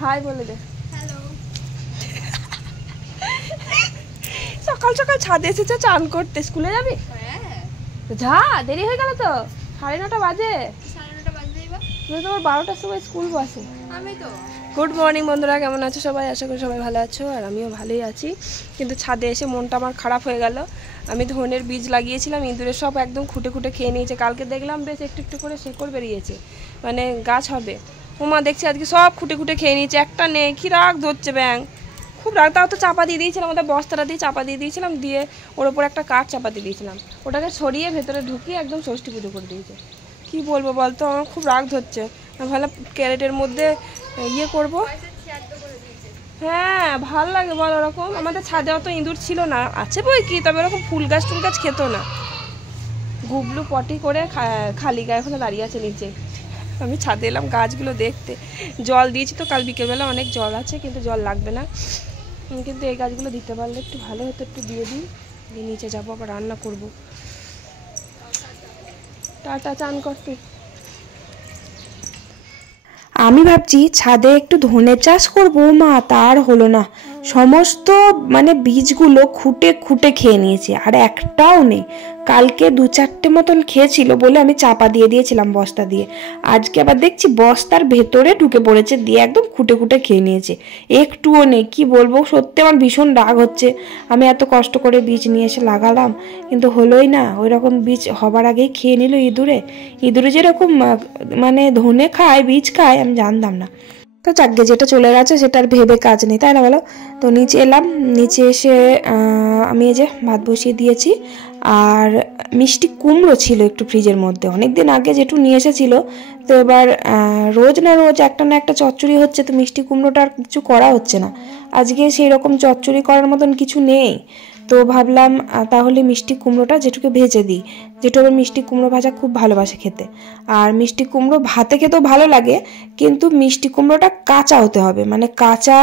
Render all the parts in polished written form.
High বলে দে। Hello. সকাল সকাল ছাদে এসেছে চান করতে, স্কুলে যাবি? হ্যাঁ। যা, দেরি হয়ে গেল তো, 9:30 বাজে। 9:30 বাজলেই বা তোমার 12টার সময় স্কুল বসে। আমি তো। গুড মর্নিং বন্ধুরা, কেমন আছো সবাই? আশা করি সবাই ভালো আছো, আর আমিও ভালোই আছি। কিন্তু ছাদে এসে মনটা আমার খারাপ হয়ে গেল। আমি ধনের বীজ লাগিয়েছিলাম, ইঁদুরে সব একদম খুঁটে খুঁটে খেয়ে নিয়েছে। কালকে দেখলাম বেশ একটু একটু করে শেকড় বেরিয়েছে, মানে গাছ হবে। ওমা দেখছি আজকে সব খুঁটে খুঁটে খেয়ে নিয়েছে, একটা নেই। কি রাগ ধরছে ব্যাং, খুব রাগ। তাও তো চাপা দিয়ে দিয়েছিলাম, আমাদের বস্তাটা দিয়ে চাপা দিয়ে দিয়েছিলাম, দিয়ে ওর ওপর একটা কাঠ চাপা দিয়ে দিয়েছিলাম। ওটাকে সরিয়ে ভেতরে ঢুকিয়ে একদম ষষ্ঠী পুজো করে দিয়েছে। কি বলবো বলতো, আমার খুব রাগ ধরছে। আমি ভালো ক্যারেটের মধ্যে ইয়ে করবো। হ্যাঁ ভালো লাগে বল, ওরকম আমাদের ছাদে অত ইঁদুর ছিল না, আছে বই কি, তবে ওরকম ফুল গাছ টুল গাছ খেত না। গুবলু পটি করে খালি গায়ে ওখানে দাঁড়িয়ে আছে নিচে। আমি ছাদে এলাম গাছগুলো দেখতে। জল দিয়েছি তো কাল বিকেলবেলা, অনেক জল আছে, কিন্তু জল লাগবে না। কিন্তু এই গাছগুলো দিতে পারলে একটু ভালো হতো, একটু দিয়ে দিই, দিয়ে নিচে যাবো, আবার রান্না করবো। টাটা, চান করতে। আমি ভাবছি ছাদে একটু ধনে চাষ করবো, মা তার হলো না। সমস্ত মানে বীজগুলো খুঁটে খুঁটে খেয়ে নিয়েছে, আর একটাও নেই। কালকে 2-4টে মতন খেয়েছিল বলে আমি চাপা দিয়ে দিয়েছিলাম বস্তা দিয়ে। আজকে আবার দেখছি বস্তার ভেতরে ঢুকে পড়েছে, দিয়ে একদম খুঁটে খুঁটে খেয়ে নিয়েছে। একটুও নেই। কি বলবো, সত্যি আমার ভীষণ রাগ হচ্ছে। আমি এত কষ্ট করে বীজ নিয়ে এসে লাগালাম, কিন্তু হলোই না। ওই রকম বীজ হবার আগেই খেয়ে নিল ইঁদুরে। ইঁদুরে যেরকম মানে ধনে খায়, বীজ খায়, আমি জানতাম না। তো চাকগে, যেটা চলে গেছে সেটা আর ভেবে কাজ নেই, তাই না বলো? তো নিচে এলাম, নিচে এসে আমি এই যে ভাত বসিয়ে দিয়েছি। আর মিষ্টি কুমড়ো ছিল একটু ফ্রিজের মধ্যে, অনেক দিন আগে যেটু নিয়ে এসেছিল। তো এবার রোজ না রোজ একটা না একটা চচ্চড়ি হচ্ছে, তো মিষ্টি কুমড়োটা আর কিছু করা হচ্ছে না। আজকে সেই রকম চচ্চড়ি করার মতন কিছু নেই। তো ভাবলাম তাহলে মিষ্টি কুমড়োটা যেটুকু ভেজে দিই। যেটু আবার মিষ্টি কুমড়ো ভাজা খুব ভালোবাসে খেতে। আর মিষ্টি কুমড়ো ভাতে খেতেও ভালো লাগে, কিন্তু মিষ্টি কুমড়োটা কাঁচা হতে হবে, মানে কাঁচা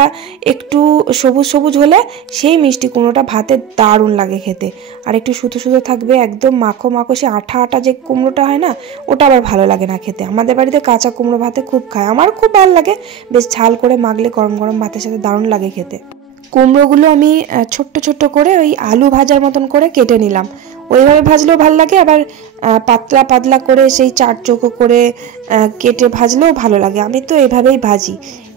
একটু সবুজ সবুজ হলে সেই মিষ্টি কুমড়োটা ভাতে দারুণ লাগে খেতে। আর একটু সুতো সুতো থাকবে, একদম মাখো মাখো, সে আঠা আঠা যে কুমড়োটা হয় না, ওটা আবার ভালো লাগে না খেতে। আমাদের বাড়িতে কাঁচা কুমড়ো ভাতে খুব খায়, আমার খুব ভালো লাগে। বেশ ঝাল করে মাখলে গরম গরম ভাতের সাথে দারুণ লাগে খেতে। কুমড়োগুলো আমি ছোট্ট ছোট্ট করে ওই আলু ভাজার মতন করে কেটে নিলাম। ওইভাবে ভাজলেও ভালো লাগে, আবার পাতলা পাতলা করে সেই 4 চৌকো করে কেটে ভাজলেও ভালো লাগে। আমি তো এভাবেই ভাজি,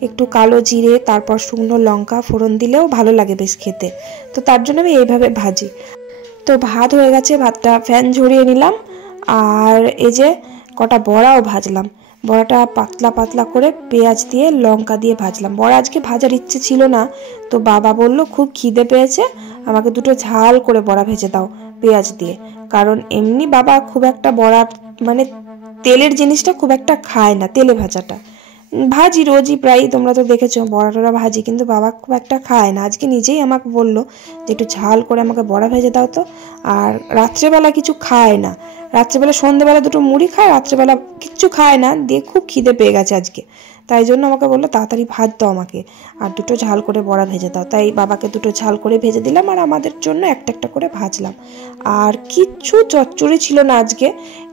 একটু কালো জিরে তারপর শুকনো লঙ্কা ফোড়ন দিলেও ভালো লাগে বেশ খেতে। তো তার জন্য আমি এইভাবে ভাজি। তো ভাত হয়ে গেছে, ভাতটা ফ্যান ঝরিয়ে নিলাম। আর এই যে কটা বড়াও ভাজলাম। বড়াটা পাতলা পাতলা করে পেঁয়াজ দিয়ে লঙ্কা দিয়ে ভাজলাম। বড়া আজকে ভাজার ইচ্ছে ছিল না, তো বাবা বলল খুব খিদে পেয়েছে, আমাকে 2টো ঝাল করে বড়া ভেজে দাও পেঁয়াজ দিয়ে। কারণ এমনি বাবা খুব একটা বড়া মানে তেলের জিনিসটা খুব একটা খায় না, তেলে ভাজাটা ভাজি রোজই প্রায়, তোমরা তো দেখেছো বড়া টড়া ভাজি, কিন্তু বাবা খুব একটা খায় না। আজকে নিজেই আমাকে বললো যে একটু ঝাল করে আমাকে বড়া ভেজে দাও তো। আর রাত্রেবেলা কিছু খায় না, রাত্রেবেলা সন্ধ্যেবেলা 2টো মুড়ি খায়, রাত্রেবেলা কিচ্ছু খায় না। দিয়ে খুব খিদে পেয়ে গেছে আজকে, তাই জন্য আমাকে বললো তাড়াতাড়ি ভাত দাও আমাকে, আর 2টো ঝাল করে বড়া ভেজে দাও। তাই বাবাকে 2টো ঝাল করে ভেজে দিলাম, আর আমাদের জন্য একটা একটা করে ভাজলাম। আর কিচ্ছু চচ্চড়ি ছিল না আজকে।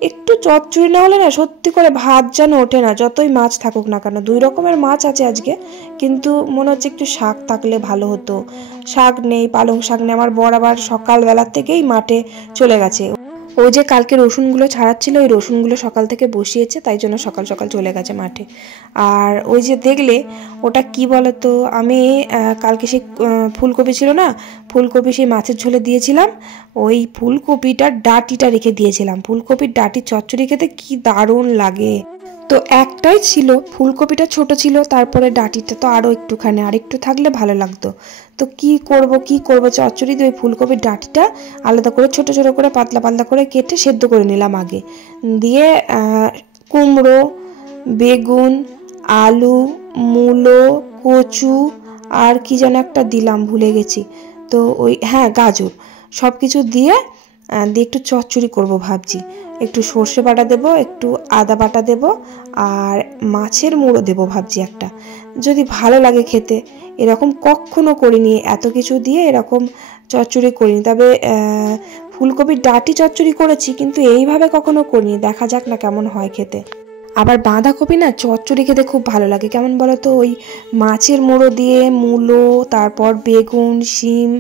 একটু চচ্চড়ি না হলে না সত্যি করে ভাত যেন ওঠে না, যতই মাছ থাকুক না কেন। 2 রকমের মাছ আছে আজকে, কিন্তু মনে হচ্ছে একটু শাক থাকলে ভালো হতো। শাক নেই, পালং শাক নেই। আমার বর আবার সকালবেলা থেকেই মাঠে চলে গেছে। ওই যে কালকে রসুনগুলো ছাড়াচ্ছিল, ওই রসুনগুলো সকাল থেকে বসিয়েছে, তাই জন্য সকাল সকাল চলে গেছে মাঠে। আর ওই যে দেখলে ওটা কি বলতো, আমি কালকে সেই ফুলকপি ছিল না, ফুলকপি সেই মাছের ঝোলে দিয়েছিলাম। ওই ফুলকপিটার ডাঁটিটা রেখে দিয়েছিলাম। ফুলকপির ডাঁটি চচ্চড়ি খেতে কি দারুণ লাগে। তো একটাই ছিল, ফুলকপিটা ছোট ছিল, তারপরে ডাঁটিটা তো আরও একটুখানি, আর একটু থাকলে ভালো লাগতো। তো কি করব চচ্চড়ি দিয়ে ওই ফুলকপির ডাঁটিটা আলাদা করে ছোট ছোট করে পাতলা পাতলা করে কেটে সেদ্ধ করে নিলাম আগে। দিয়ে কুমড়ো, বেগুন, আলু, মূলো, কচু, আর কি যেন একটা দিলাম ভুলে গেছি। তো ওই হ্যাঁ গাজর, সব কিছু দিয়ে একটু চচ্চড়ি করব ভাবছি। একটু সর্ষে বাটা দেবো, একটু আদা বাটা দেবো, আর মাছের মুড়ো দেবো ভাবছি একটা, যদি ভালো লাগে খেতে। এরকম কখনো করিনি, এত কিছু দিয়ে এরকম চচ্চড়ি করিনি। তবে ফুলকপির ডাঁটি চচ্চড়ি করেছি, কিন্তু এইভাবে কখনো করিনি। দেখা যাক না কেমন হয় খেতে। আবার বাঁধাকপি না চচ্চড়ি খেতে খুব ভালো লাগে, কেমন বলো তো, ওই মাছের মুড়ো দিয়ে মূলো, তারপর বেগুন, শিম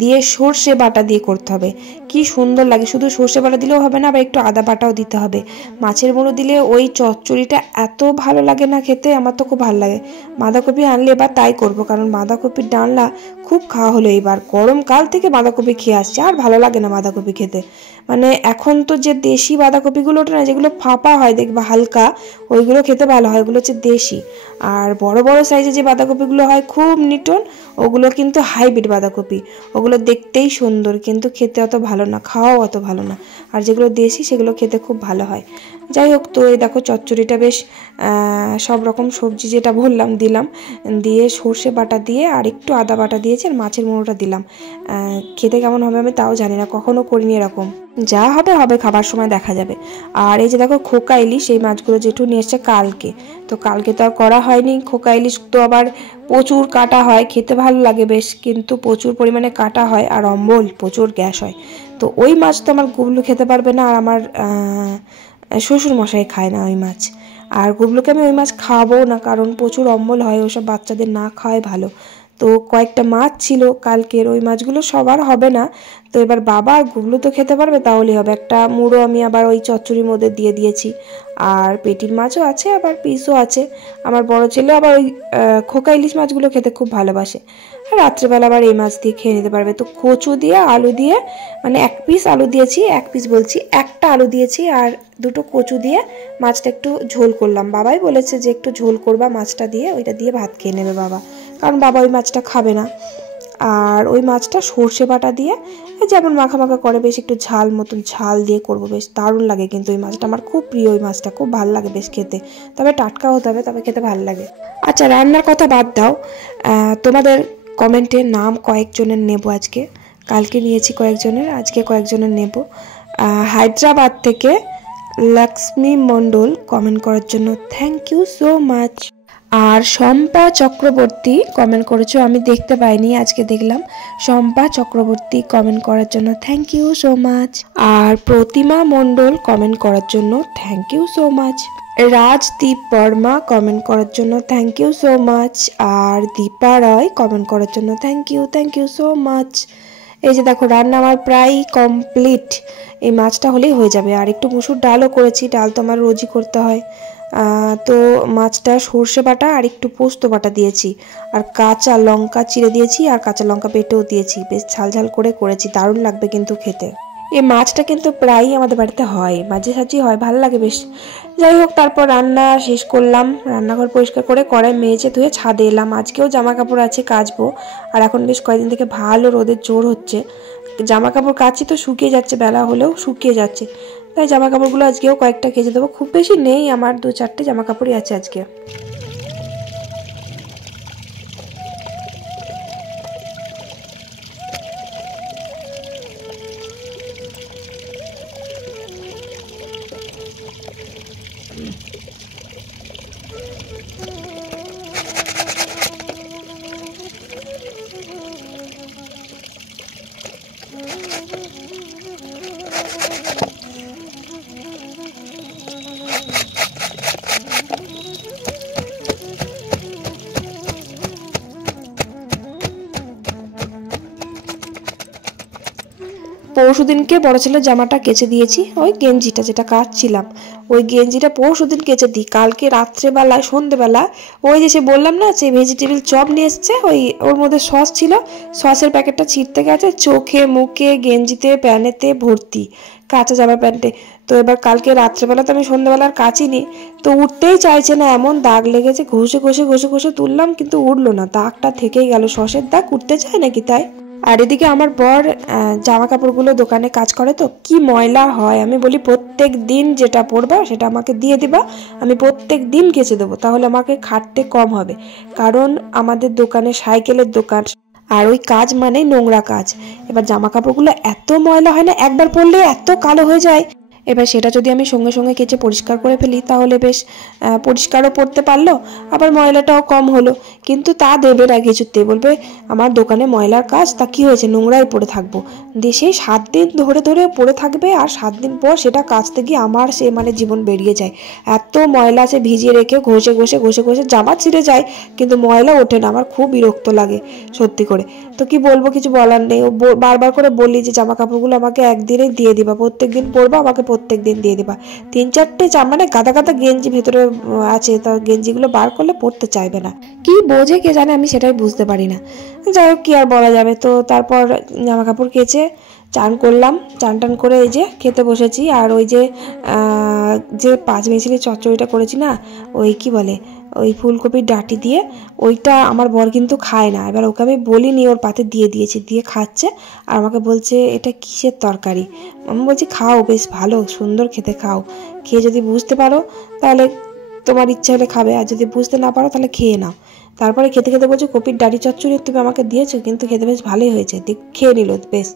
দিয়ে সর্ষে বাটা দিয়ে করতে হবে, কি সুন্দর লাগে। শুধু সর্ষে বাটা দিলেও হবে না, আবার একটু আদা বাটাও দিতে হবে। মাছের মুড়ো দিলে ওই চচ্চড়িটা এত ভালো লাগে না খেতে, আমার তো খুব ভালো লাগে। বাঁধাকপি আনলে এবার তাই করব, কারণ বাঁধাকপির ডালনা খুব খাওয়া হলো এইবার, গরমকাল থেকে বাঁধাকপি খেয়ে আসছে, আর ভালো লাগে না বাঁধাকপি খেতে। মানে এখন তো যে দেশি বাঁধাকপিগুলো ওটা না, যেগুলো ফাঁপা হয় দেখবা হালকা, ওইগুলো খেতে ভালো হয়, ওগুলো হচ্ছে দেশি। আর বড় বড় সাইজে যে বাঁধাকপিগুলো হয় খুব নিটন, ওগুলো কিন্তু হাইব্রিড বাঁধাকপি, ওগুলো দেখতেই সুন্দর কিন্তু খেতে অত ভালো না, খাওয়াও অত ভালো না। আর যেগুলো দেশি সেগুলো খেতে খুব ভালো হয়। যাই হোক, তো এই দেখো চচ্চড়িটা বেশ সব রকম সবজি যেটা বললাম দিলাম, দিয়ে সর্ষে বাটা দিয়ে আর একটু আদা বাটা দিয়েছি, আর মাছের মুড়োটা দিলাম। খেতে কেমন হবে আমি তাও জানি না, কখনো করিনি এরকম, যা হবে হবে, খাবার সময় দেখা যাবে। আর এই যে দেখো খোকা ইলিশ, এই মাছগুলো জেঠু নিয়ে এসছে কালকে, তো কালকে তো আর করা হয়নি। খোকা ইলিশ তো আবার প্রচুর কাটা হয়, খেতে ভালো লাগে বেশ, কিন্তু প্রচুর পরিমাণে কাটা হয় আর অম্বল, প্রচুর গ্যাস হয়। তো ওই মাছ তো আমার গুবলু খেতে পারবে না, আর আমার শ্বশুর মশাই খায় না ওই মাছ, আর গুবলুকে আমি ওই মাছ খাওয়াবো না, কারণ প্রচুর অম্বল হয়, ওসব বাচ্চাদের না খাওয়াই ভালো। তো কয়েকটা মাছ ছিল কালকের, ওই মাছগুলো সবার হবে না, তো এবার বাবা আর গুবলু তো খেতে পারবে, তাহলেই হবে। একটা মুড়ো আমি আবার ওই চচ্চড়ির মধ্যে দিয়ে দিয়েছি, আর পেটির মাছও আছে, আবার পিসও আছে। আমার বড় ছেলে আবার ওই খোকা ইলিশ মাছগুলো খেতে খুব ভালোবাসে, আর রাত্রেবেলা আবার এই মাছ দিয়ে খেয়ে নিতে পারবে। তো কচু দিয়ে আলু দিয়ে, মানে এক পিস আলু দিয়েছি, একটা আলু দিয়েছি, আর দুটো কচু দিয়ে মাছটা একটু ঝোল করলাম। বাবাই বলেছে যে একটু ঝোল করবা মাছটা দিয়ে, ওইটা দিয়ে ভাত খেয়ে নেবে বাবা, কারণ বাবা ওই মাছটা খাবে না। আর ওই মাছটা সর্ষে বাটা দিয়ে যেমন মাখা মাখা করে, বেশ একটু ঝাল মতন ঝাল দিয়ে করবো, বেশ দারুণ লাগে। কিন্তু ওই মাছটা আমার খুব প্রিয়, ওই মাছটা খুব ভালো লাগে বেশ খেতে, তবে টাটকা হতে হবে, তবে খেতে ভালো লাগে। আচ্ছা, রান্নার কথা বাদ দাও, তোমাদের কমেন্টে নাম কয়েকজনের নেব আজকে, কালকে নিয়েছি কয়েকজনের, আজকে কয়েকজনের নেব। হায়দ্রাবাদ থেকে লক্ষ্মী মণ্ডল কমেন্ট করার জন্য থ্যাংক ইউ সো মাচ। আর শম্পা চক্রবর্তী কমেন্ট করেছো, আমি দেখতে পাইনি, আজকে দেখলাম। শম্পা চক্রবর্তী কমেন্ট করার জন্য থ্যাংক ইউ সো মাচ। আর প্রতিমা মণ্ডল কমেন্ট করার জন্য thank you so much. Rajdeep Barma comment করার জন্য থ্যাংক ইউ সো মাচ। আর দীপা রয় কমেন্ট করার জন্য থ্যাংক ইউ সো মাচ। এই যে দেখো রান্না আমার প্রায় কমপ্লিট, এই মাছটা হলেই হয়ে যাবে। আর একটু মুসুর ডালও করেছি, ডাল তো আমার রোজই করতে হয়। তো মাছটা সর্ষে বাটা আর একটু পোস্ত বাটা দিয়েছি, আর কাঁচা লঙ্কা চিড়ে দিয়েছি, আর কাঁচা লঙ্কা বেটেও দিয়েছি, বেশ ঝাল ঝাল করে করেছি, দারুণ লাগবে কিন্তু খেতে। এই মাছটা কিন্তু প্রায়ই আমাদের বাড়িতে হয়, মাঝে সাঝে হয়, ভালো লাগে বেশ। যাই হোক, তারপর রান্না শেষ করলাম, রান্নাঘর পরিষ্কার করে কড়াই মেজে ধুয়ে ছাদে এলাম। আজকেও জামা কাপড় আছে কাচবো, আর এখন বেশ কয়েকদিন থেকে ভালো রোদের জোর হচ্ছে, জামা কাপড় কাচি তো শুকিয়ে যাচ্ছে, বেলা হলেও শুকিয়ে যাচ্ছে, তাই জামা কাপড়গুলো আজকেও কয়েকটা কেচে দেবো। খুব বেশি নেই, আমার 2-4টে জামা কাপড়ই আছে আজকে। পরশুদিনকে বড় ছেলের জামাটা কেচে দিয়েছি, ওই গেঞ্জিটা যেটা কাচছিলাম, ওই গেঞ্জিটা পরশুদিন কেচে দিই। কালকে রাত্রেবেলা সন্ধেবেলা ওই যে সে বললাম না যে ভেজিটেবিল চপ নিয়ে এসছে, ওই ওর মধ্যে সস ছিল, সসের প্যাকেটটা ছিঁড়তে গেছে, চোখে মুখে গেঞ্জিতে প্যানেতে ভর্তি, কাঁচা জামা প্যান্টে। তো এবার কালকে রাত্রেবেলা তো আমি সন্ধ্যাবেলার কাচিনি, তো উঠতেই চাইছে না, এমন দাগ লেগেছে, ঘষে ঘষে ঘষে ঘষে তুললাম কিন্তু উঠলো না, দাগটা থেকেই গেল, সসের দাগ উঠতে চায় নাকি তাই। আর এদিকে আমার বর জামা কাপড়গুলো দোকানে কাজ করে, তো কি ময়লা হয়, আমি বলি প্রত্যেক দিন যেটা পরবা সেটা আমাকে দিয়ে দিবা, আমি প্রত্যেক দিন কেচে দেবো, তাহলে আমাকে খাটতে কম হবে, কারণ আমাদের দোকানে সাইকেলের দোকান, আর ওই কাজ মানে নোংরা কাজ। এবার জামা কাপড়গুলো এত ময়লা হয় না, একবার পরলে এত কালো হয়ে যায়, এবার সেটা যদি আমি সঙ্গে সঙ্গে কেচে পরিষ্কার করে ফেলি তাহলে বেশ পরিষ্কারও পড়তে পারলো, আবার ময়লাটাও কম হলো। কিন্তু তা দেবে না কিছুতে, বলবে আমার দোকানে ময়লার কাজ, তা কি হয়েছে, নোংরাই পড়ে থাকবো। দেশে 7 দিন ধরে ধরে পড়ে থাকবে, আর 7 দিন পর সেটা কাচতে গিয়ে আমার সে মানে জীবন বেরিয়ে যায়। এত ময়লা সে ভিজিয়ে রেখে ঘষে ঘষে ঘষে ঘষে জামা ছিঁড়ে যায়, কিন্তু ময়লা ওঠে না। আমার খুব বিরক্ত লাগে সত্যি করে। তো কি বলবো, কিছু বলার নেই। ও বারবার করে বলি যে জামা কাপড়গুলো আমাকে একদিনেই দিয়ে দিবা, প্রত্যেকদিন পরবা, আমাকে প্রত্যেকদিন দিয়ে দিবা। 3-4টে মানে গাদা গাদা গেঞ্জি ভেতরে আছে, তা গেঞ্জিগুলো বার করলে পরতে চাইবে না। কি বোঝে কে জানে, আমি সেটাই বুঝতে পারি না। যাই হোক, কি আর বলা যাবে। তো তারপর জামা কাপড় কেচে চান করলাম, চান টান করে এই যে খেতে বসেছি। আর ওই যে 5 মিশালি চচ্চড়িটা করেছি না, ওই কি বলে, ওই ফুলকপির ডাঁটি দিয়ে, ওইটা আমার বর কিন্তু খায় না। এবার ওকে আমি বলিনি, ওর পাতে দিয়ে দিয়েছি, দিয়ে খাচ্ছে। আর আমাকে বলছে এটা কিসের তরকারি। আমি বলছি খাও, বেশ ভালো সুন্দর খেতে, খাও। খেয়ে যদি বুঝতে পারো তাহলে তোমার ইচ্ছা হলে খাবে, আর যদি বুঝতে না পারো তাহলে খেয়ে নাও। তারপরে খেতে খেতে বলছে কপির ডাঁটি চচ্চড়ি তুমি আমাকে দিয়েছো, কিন্তু খেতে বেশ ভালোই হয়েছে। খেয়ে নিল, বেশ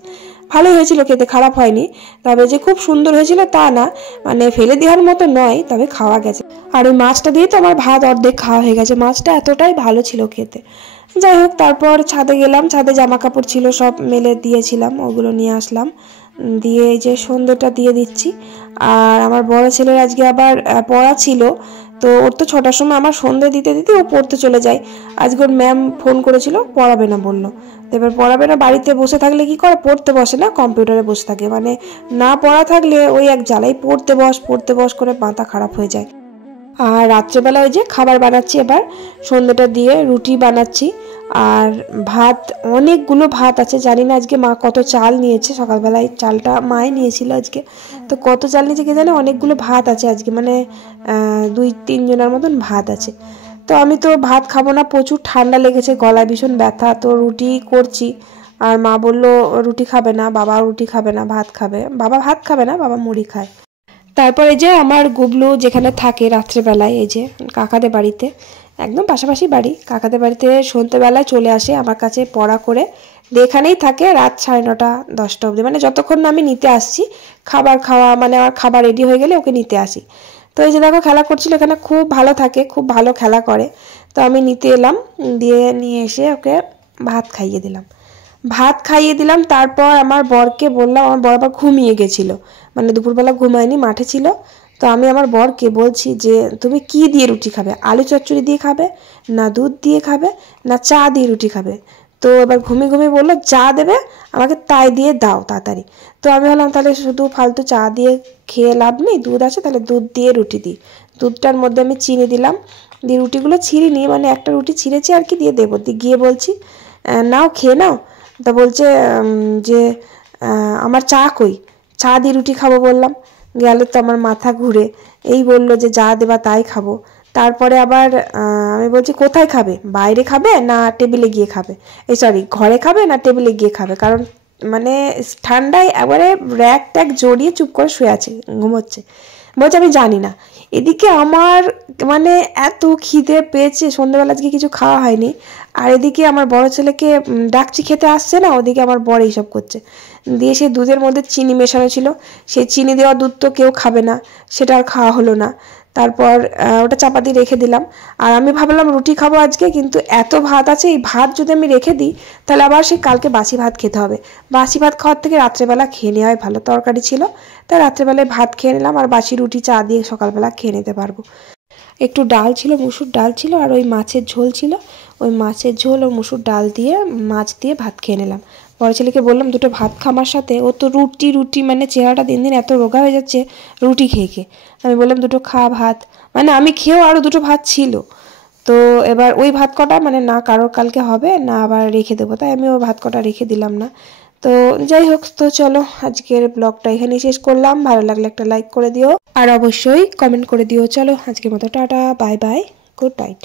ভালোই হয়েছিল খেতে, খারাপ হয়নি। তবে যে খুব সুন্দর হয়েছিল তা না, মানে ফেলে দেওয়ার মতো নয়, তবে খাওয়া গেছে। আর ওই মাছটা দিয়ে তো আমার ভাত অর্ধেক খাওয়া হয়ে গেছে, মাছটা এতটাই ভালো ছিল খেতে। যাই হোক, তারপর ছাদে গেলাম, ছাদে জামা কাপড় ছিল সব মেলে দিয়েছিলাম, ওগুলো নিয়ে আসলাম, দিয়ে এই যে সন্ধ্যেটা দিয়ে দিচ্ছি। আর আমার বড় ছেলের আজকে আবার পড়া ছিল, তো ওর তো 6টার সময় আমার সন্ধ্যে দিতে দিতে ও পড়তে চলে যায়। আজকে ওর ম্যাম ফোন করেছিল, পড়াবে না বললো। এবার পড়াবে না, বাড়িতে বসে থাকলে কি করে, পড়তে বসে না, কম্পিউটারে বসে থাকে, মানে না পড়া থাকলে ওই এক জ্বালাই পড়তে বস করে মাথা খারাপ হয়ে যায়। আর রাত্রেবেলা ওই যে খাবার বানাচ্ছি, এবার সন্ধ্যেটা দিয়ে রুটি বানাচ্ছি। আর ভাত, অনেকগুলো ভাত আছে, জানি না আজকে মা কত চাল নিয়েছে, সকালবেলায় চালটা মায়ে নিয়েছিল আজকে, তো কত চাল নিয়েছে কে জানে, অনেকগুলো ভাত আছে আজকে, মানে 2-3 জনের মতন ভাত আছে। তো আমি তো ভাত খাবো না, প্রচুর ঠান্ডা লেগেছে, গলায় ভীষণ ব্যথা, তো রুটি করছি। আর মা বললো রুটি খাবে না, বাবা রুটি খাবে না, ভাত খাবে। বাবা ভাত খাবে না, বাবা মুড়ি খায়। তারপর এই যে আমার গুবলু যেখানে থাকে রাত্রেবেলায়, এই যে কাকাদের বাড়িতে, একদম পাশাপাশি বাড়ি, কাকাদের বাড়িতে সন্ধ্যেবেলায় চলে আসে আমার কাছে পড়া করে, এখানেই থাকে রাত 9:30-10টা অবধি, মানে যতক্ষণ না আমি নিতে আসছি, খাবার খাওয়া মানে আমার খাবার রেডি হয়ে গেলে ওকে নিতে আসি। তো এই যে দেখো খেলা করছিল, এখানে খুব ভালো থাকে, খুব ভালো খেলা করে। তো আমি নিতে এলাম, দিয়ে নিয়ে এসে ওকে ভাত খাইয়ে দিলাম। তারপর আমার বরকে বললাম, আমার বর আবার ঘুমিয়ে গেছিলো, মানে দুপুরবেলা ঘুমায়নি, মাঠে ছিল। তো আমি আমার বরকে বলছি যে তুমি কি দিয়ে রুটি খাবে, আলু চচ্চড়ি দিয়ে খাবে, না দুধ দিয়ে খাবে, না চা দিয়ে রুটি খাবে। তো এবার ঘুমিয়ে বললো যা দেবে আমাকে তাই দিয়ে দাও তাড়াতাড়ি। তো আমি বললাম তাহলে শুধু ফালতু চা দিয়ে খেয়ে লাভ নেই, দুধ আছে, তাহলে দুধ দিয়ে রুটি দিই। দুধটার মধ্যে আমি চিনি দিলাম, দিয়ে রুটিগুলো ছিঁড়িনি, মানে একটা রুটি ছিঁড়েছি আর কি, দিয়ে দেবো, দিয়ে গিয়ে বলছি নাও খেয়ে নাও। তা বলছে যে আমার চা কই, চা দিয়ে রুটি খাবো বললাম। গেলে তো আমার মাথা ঘুরে, এই বললো যে যা দেবা তাই খাবো। তারপরে আবার আমি বলছি কোথায় খাবে, বাইরে খাবে না টেবিলে গিয়ে খাবে, ঘরে খাবে না টেবিলে গিয়ে খাবে, কারণ মানে ঠান্ডায় একবারে র্যাক ট্যাক জড়িয়ে চুপ করে শুয়ে আছে, ঘুমোচ্ছে। বলছে আমি জানি না। এদিকে আমার মানে এত খিদে পেয়েছে, সন্ধ্যেবেলা আজকে কিছু খাওয়া হয়নি। আর এদিকে আমার বড় ছেলেকে ডাকছি খেতে আসছে না, ওদিকে আমার বর এইসব করছে। দিয়ে সেই দুধের মধ্যে চিনি মেশানো ছিল, সেই চিনি দেওয়া দুধ তো কেউ খাবে না, সেটা আর খাওয়া হলো না। তারপর ওটা চাপা দিয়ে রেখে দিলাম। আর আমি ভাবলাম রুটি খাবো আজকে, কিন্তু এত ভাত আছে, এই ভাত যদি আমি রেখে দিই তাহলে আবার সেই কালকে বাসি ভাত খেতে হবে। বাসি ভাত খাওয়ার থেকে রাত্রেবেলা খেয়ে নেওয়াই ভালো, তরকারি ছিল তাই রাত্রেবেলায় ভাত খেয়ে নিলাম, আর বাসি রুটি চা দিয়ে সকালবেলা খেয়ে নিতে পারবো। একটু ডাল ছিল, মুসুর ডাল ছিল, আর ওই মাছের ঝোল ছিল, ওই মাছের ঝোল ও মুসুর ডাল দিয়ে মাছ দিয়ে ভাত খেয়ে নিলাম। বড় ছেলেকে বললাম দুটো ভাত খামার সাথে, ও তো রুটি মানে চেহারাটা দিন দিন এত রোগা হয়ে যাচ্ছে রুটি খেয়ে। আমি বললাম দুটো খা ভাত, মানে আমি খেয়েও আরও দুটো ভাত ছিল। তো এবার ওই ভাত কটা মানে না কারোর কালকে হবে না আবার রেখে দেবো, তাই আমি ওই ভাত কটা রেখে দিলাম না। তো যাই হোক, তো চলো আজকের ব্লগটা এখানেই শেষ করলাম। ভালো লাগলে একটা লাইক করে দিও, আর অবশ্যই কমেন্ট করে দিও। চলো আজকের মতো tata, bye bye, good night.